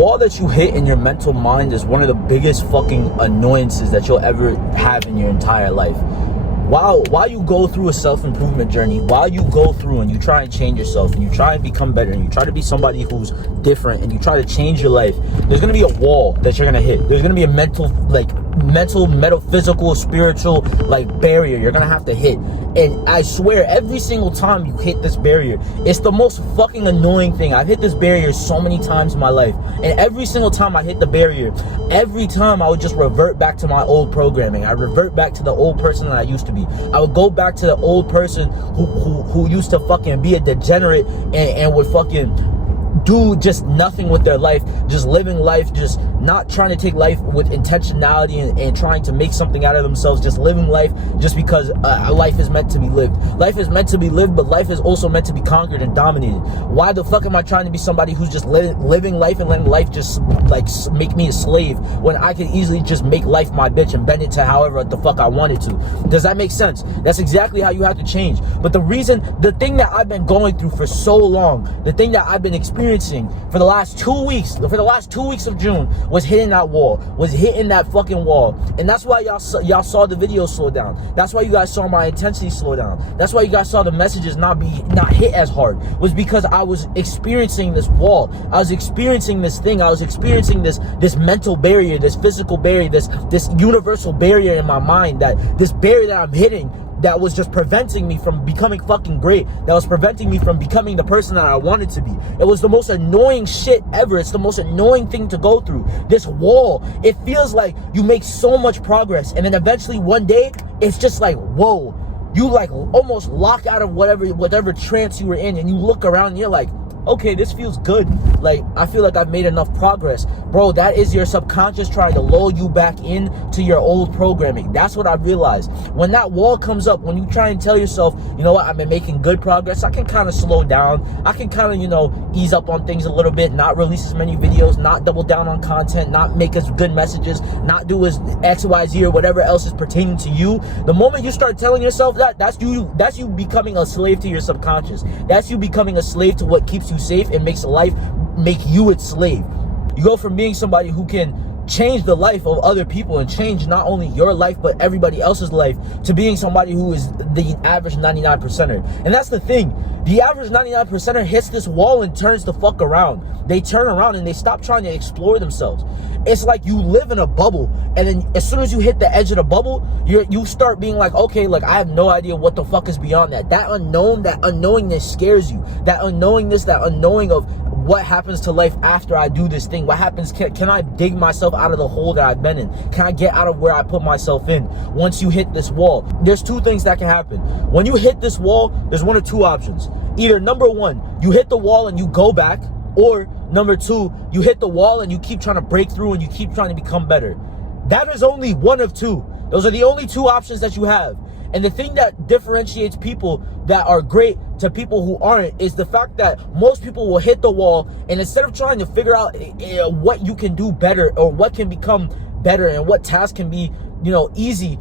wall that you hit in your mental mind is one of the biggest fucking annoyances that you'll ever have in your entire life. While you go through a self-improvement journey, while you go through and you try and change yourself and you try and become better and you try to be somebody who's different and you try to change your life, there's going to be a wall that you're going to hit. There's going to be a mental, metaphysical, spiritual, barrier you're going to have to hit. And I swear, every single time you hit this barrier, it's the most fucking annoying thing. I've hit this barrier so many times in my life. And every single time I hit the barrier, every time I would just revert back to my old programming. I revert back to the old person that I used to be. I would go back to the old person who used to fucking be a degenerate and would fucking do just nothing with their life, just living life, just not trying to take life with intentionality and trying to make something out of themselves, just living life just because life is meant to be lived. Life is meant to be lived, but life is also meant to be conquered and dominated. Why the fuck am I trying to be somebody who's just living life and letting life just make me a slave when I can easily just make life my bitch and bend it to however the fuck I want it to? Does that make sense? That's exactly how you have to change. But the thing that I've been going through for so long, the thing that I've been experiencing for the last 2 weeks, of June, was hitting that wall, was hitting that fucking wall. And that's why y'all saw the video slow down. That's why you guys saw my intensity slow down. That's why you guys saw the messages not hit as hard, was because I was experiencing this wall. I was experiencing this thing. I was experiencing this mental barrier, this physical barrier, this universal barrier in my mind, this barrier that I'm hitting, that was just preventing me from becoming fucking great, that was preventing me from becoming the person that I wanted to be. It was the most annoying shit ever. It's the most annoying thing to go through. This wall, it feels like you make so much progress, and then eventually one day, it's just like, whoa, you almost lock out of whatever trance you were in, and you look around and you're like, okay, this feels good. I feel like I've made enough progress. Bro, that is your subconscious trying to lull you back in to your old programming. That's what I realized. When that wall comes up, when you try and tell yourself, you know what, I've been making good progress, I can kind of slow down. I can kind of, ease up on things a little bit, not release as many videos, not double down on content, not make as good messages, not do as X, Y, Z, or whatever else is pertaining to you. The moment you start telling yourself that's you becoming a slave to your subconscious. That's you becoming a slave to what keeps you safe and makes life make you its slave. You go from being somebody who can change the life of other people and change not only your life but everybody else's life, to being somebody who is the average 99%er. And that's the thing. The average 99%er hits this wall and turns the fuck around. They turn around and they stop trying to explore themselves. It's like you live in a bubble, and then as soon as you hit the edge of the bubble, you start being like, okay, I have no idea what the fuck is beyond that. That unknown, that unknowingness scares you. That unknowingness, that unknowing of what happens to life after I do this thing. What happens? Can I dig myself out of the hole that I've been in? Can I get out of where I put myself in? Once you hit this wall, there's two things that can happen. When you hit this wall, there's one of two options. Either number one, you hit the wall and you go back, or number two, you hit the wall and you keep trying to break through and you keep trying to become better. That is only one of two. Those are the only two options that you have. And the thing that differentiates people that are great to people who aren't is the fact that most people will hit the wall, and instead of trying to figure out what you can do better or what can become better and what task can be, easy,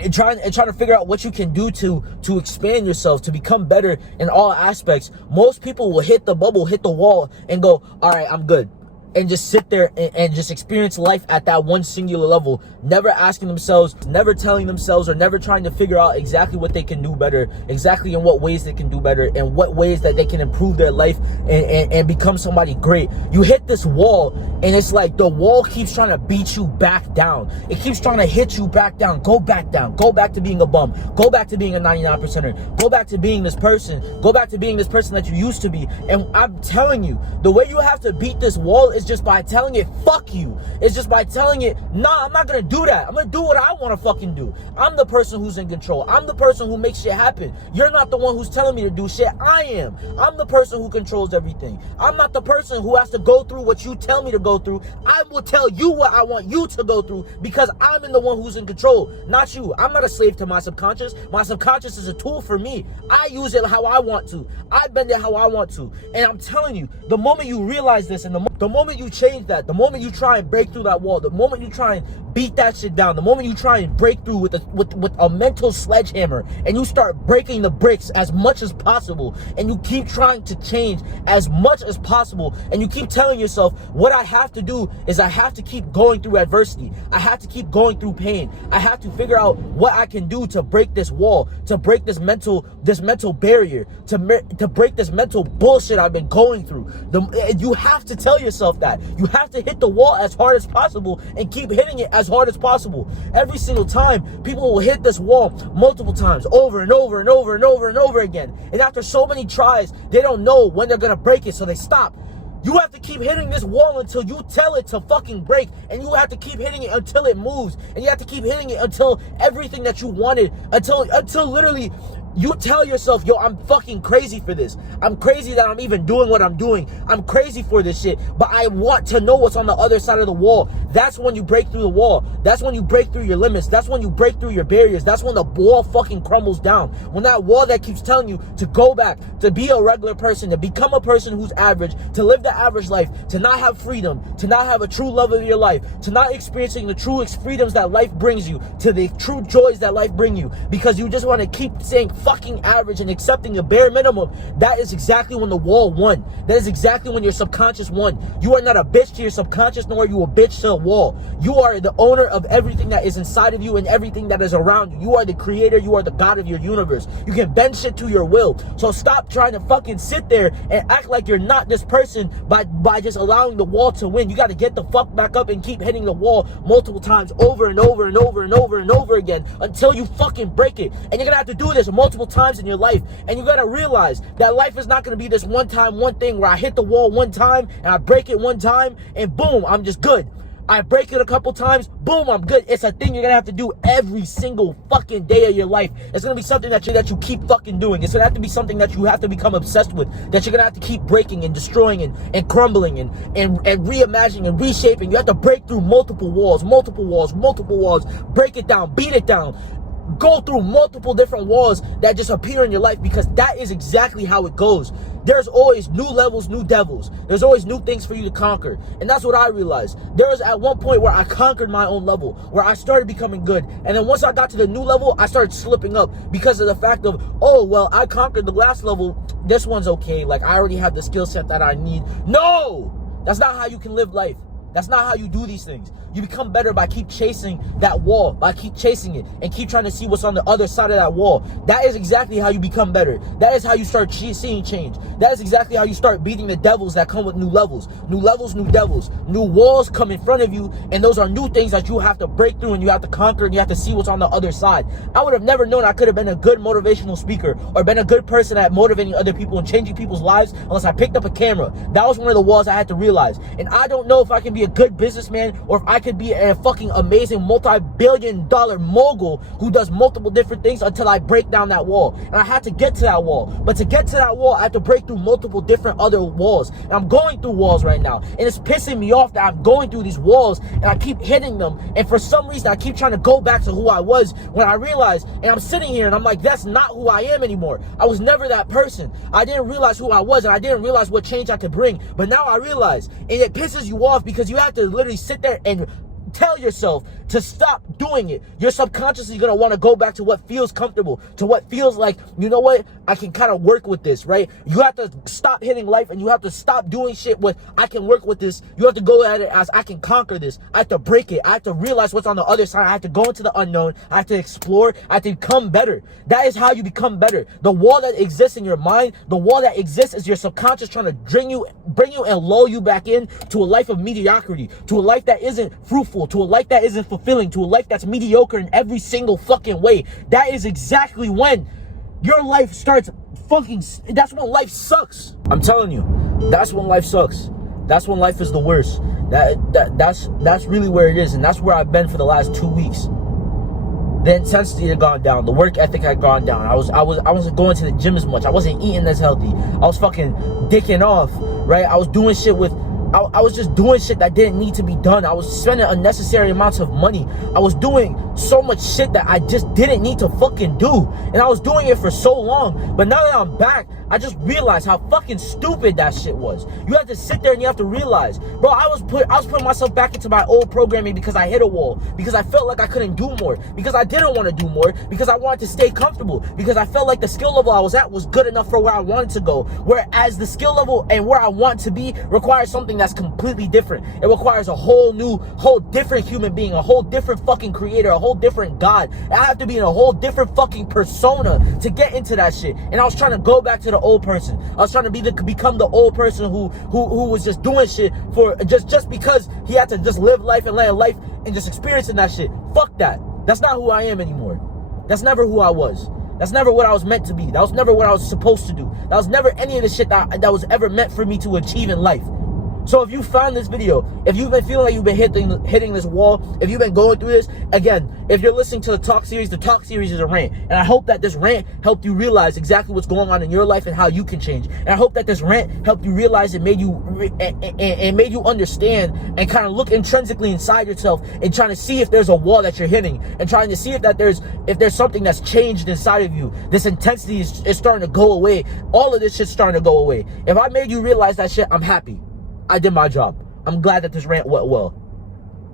and trying to figure out what you can do to expand yourself, to become better in all aspects, most people will hit the bubble, hit the wall, and go, all right, I'm good. And just sit there and just experience life at that one singular level, never asking themselves, never telling themselves, or never trying to figure out exactly what they can do better, exactly in what ways they can do better, and what ways that they can improve their life and become somebody great. You hit this wall, and it's like the wall keeps trying to beat you back down. It keeps trying to hit you back down. Go back down. Go back to being a bum. Go back to being a 99%er. Go back to being this person. Go back to being this person that you used to be. And I'm telling you, the way you have to beat this wall is just by telling it, fuck you. It's just by telling it, nah, I'm not gonna do that. I'm gonna do what I wanna fucking do. I'm the person who's in control. I'm the person who makes shit happen. You're not the one who's telling me to do shit. I am. I'm the person who controls everything. I'm not the person who has to go through what you tell me to go through. I will tell you what I want you to go through because I'm the one who's in control, not you. I'm not a slave to my subconscious. My subconscious is a tool for me. I use it how I want to. I bend it how I want to. And I'm telling you, the moment you realize this and the The moment you change that, the moment you try and break through that wall, the moment you try and beat that shit down, the moment you try and break through with a mental sledgehammer, and you start breaking the bricks as much as possible, and you keep trying to change as much as possible, and you keep telling yourself, what I have to do is I have to keep going through adversity. I have to keep going through pain. I have to figure out what I can do to break this wall, to break this mental barrier, to break this mental bullshit I've been going through. You have to tell yourself that. You have to hit the wall as hard as possible and keep hitting it as hard as possible. Every single time, people will hit this wall multiple times, over and over and over and over and over again. And after so many tries, they don't know when they're gonna break it, so they stop. You have to keep hitting this wall until you tell it to fucking break, and you have to keep hitting it until it moves, and you have to keep hitting it until everything that you wanted, until literally you tell yourself, yo, I'm fucking crazy for this. I'm crazy that I'm even doing what I'm doing. I'm crazy for this shit, but I want to know what's on the other side of the wall. That's when you break through the wall. That's when you break through your limits. That's when you break through your barriers. That's when the wall fucking crumbles down. When that wall that keeps telling you to go back, to be a regular person, to become a person who's average, to live the average life, to not have freedom, to not have a true love of your life, to not experiencing the true freedoms that life brings you, to the true joys that life brings you, because you just want to keep saying fucking average and accepting the bare minimum. That is exactly when the wall won. That is exactly when your subconscious won. You are not a bitch to your subconscious, nor are you a bitch to a wall. You are the owner of everything that is inside of you and everything that is around you. You are the creator. You are the God of your universe. You can bend shit to your will. So stop trying to fucking sit there and act like you're not this person by just allowing the wall to win. You got to get the fuck back up and keep hitting the wall multiple times, over and over and over and over and over again, until you fucking break it. And you're gonna have to do this multiple times in your life, and you gotta realize that life is not gonna be this one thing where I hit the wall one time and I break it one time and boom, I'm just good. I break it a couple times, boom, I'm good. It's a thing you're gonna have to do every single fucking day of your life. It's gonna be something that you keep fucking doing. It's gonna have to be something that you have to become obsessed with, that you're gonna have to keep breaking and destroying and crumbling and reimagining and reshaping. You have to break through multiple walls, break it down, beat it down. Go through multiple different walls that just appear in your life, because that is exactly how it goes. There's always new levels, new devils. There's always new things for you to conquer. And that's what I realized. There was at one point where I conquered my own level, where I started becoming good. And then once I got to the new level, I started slipping up because of the fact of, oh, well, I conquered the last level. This one's okay. Like, I already have the skill set that I need. No! That's not how you can live life. That's not how you do these things. You become better by keep chasing that wall, by keep chasing it and keep trying to see what's on the other side of that wall. That is exactly how you become better. That is how you start seeing change. That is exactly how you start beating the devils that come with new levels. New levels, new devils. New walls come in front of you, and those are new things that you have to break through and you have to conquer, and you have to see what's on the other side. I would have never known I could have been a good motivational speaker or been a good person at motivating other people and changing people's lives unless I picked up a camera. That was one of the walls I had to realize. And I don't know if I can be a good businessman or if I could be a fucking amazing multi-billion-dollar mogul who does multiple different things until I break down that wall. And I had to get to that wall. But to get to that wall, I have to break through multiple different other walls. And I'm going through walls right now. And it's pissing me off that I'm going through these walls and I keep hitting them. And for some reason, I keep trying to go back to who I was, when I realize, and I'm sitting here and I'm like, that's not who I am anymore. I was never that person. I didn't realize who I was, and I didn't realize what change I could bring. But now I realize, and it pisses you off because you have to literally sit there and tell yourself to stop doing it. You're subconsciously going to want to go back to what feels comfortable, to what feels like, you know what, I can kind of work with this, right? You have to stop hitting life, and you have to stop doing shit with, I can work with this. You have to go at it as, I can conquer this. I have to break it. I have to realize what's on the other side. I have to go into the unknown. I have to explore. I have to become better. That is how you become better. The wall that exists in your mind, the wall that exists is your subconscious trying to bring you and lull you back in to a life of mediocrity, to a life that isn't fruitful, to a life that isn't fulfilling, to a life that's mediocre in every single fucking way. That is exactly when your life starts fucking, that's when life sucks. I'm telling you, that's when life sucks. That's when life is the worst. That's really where it is, and that's where I've been for the last 2 weeks. The intensity had gone down. The work ethic had gone down. I wasn't going to the gym as much. I wasn't eating as healthy. I was fucking dicking off, right? I was doing shit with I was just doing shit that didn't need to be done. I was spending unnecessary amounts of money. I was doing so much shit that I just didn't need to fucking do. And I was doing it for so long. But now that I'm back, I just realized how fucking stupid that shit was. You have to sit there and you have to realize, bro, I was putting myself back into my old programming because I hit a wall, because I felt like I couldn't do more, because I didn't want to do more, because I wanted to stay comfortable, because I felt like the skill level I was at was good enough for where I wanted to go. Whereas the skill level and where I want to be requires something that's completely different. It requires a whole different human being, a whole different fucking creator, a whole different God. I have to be in a whole different fucking persona to get into that shit. And I was trying to go back to the old person. I was trying to become the old person who was just doing shit for just because he had to just live life and land life and just experiencing that shit. Fuck that. That's not who I am anymore. That's never who I was. That's never what I was meant to be. That was never what I was supposed to do. That was never any of the shit that was ever meant for me to achieve in life. So if you found this video, if you've been feeling like you've been hitting this wall, if you've been going through this, again, if you're listening to the talk series is a rant. And I hope that this rant helped you realize exactly what's going on in your life and how you can change. And I hope that this rant helped you realize and made you understand and kind of look intrinsically inside yourself and trying to see if there's a wall that you're hitting and trying to see if there's something that's changed inside of you. This intensity is starting to go away. All of this shit's starting to go away. If I made you realize that shit, I'm happy. I did my job. I'm glad that this rant went well.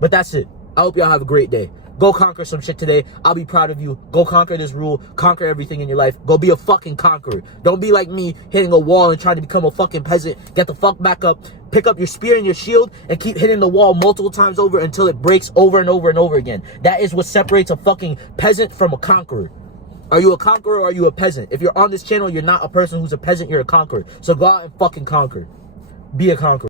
But that's it. I hope y'all have a great day. Go conquer some shit today. I'll be proud of you. Go conquer this rule. Conquer everything in your life. Go be a fucking conqueror. Don't be like me, hitting a wall and trying to become a fucking peasant. Get the fuck back up. Pick up your spear and your shield and keep hitting the wall multiple times over until it breaks over and over and over again. That is what separates a fucking peasant from a conqueror. Are you a conqueror or are you a peasant? If you're on this channel, you're not a person who's a peasant. You're a conqueror. So go out and fucking conquer. Be a conqueror.